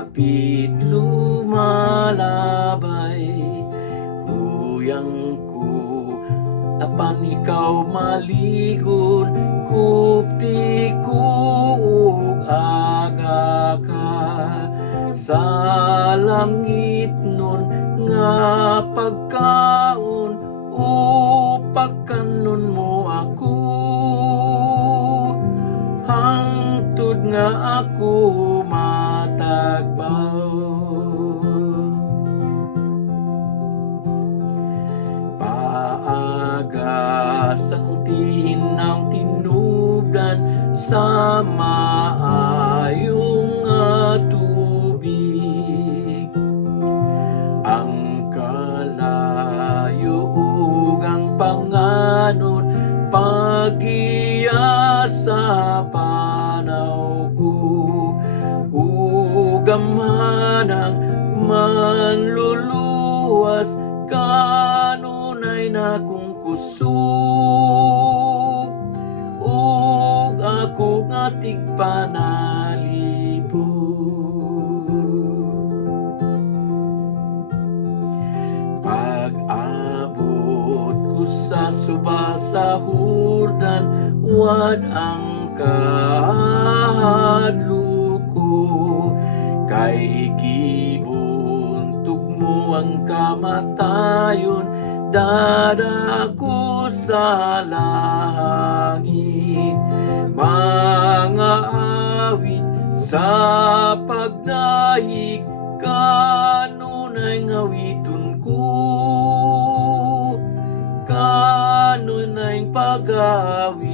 kapit lumalabay. Huyang ko apan ikaw maligon, kupti kog aga ka sa langit nun nga pagkaon o pagkanon mo ako, hangtod nga ako matagbaw. Paagasang tinang tinubdan sa maayong tubig, ang kalayo ug ang panganod pagiya sa panaw ko, ug gamanang manluluwas kanunay na kong kusog, ug ako nga tigpanalipod. Pag-abot ko sa suba sa Jordan, wad ang kahadluko, kay gibuntog mo ang kamatayon, dadako sa langit. Mga awit sa pagdahig, kanunay ngawiton ko, kanunay pag-awit.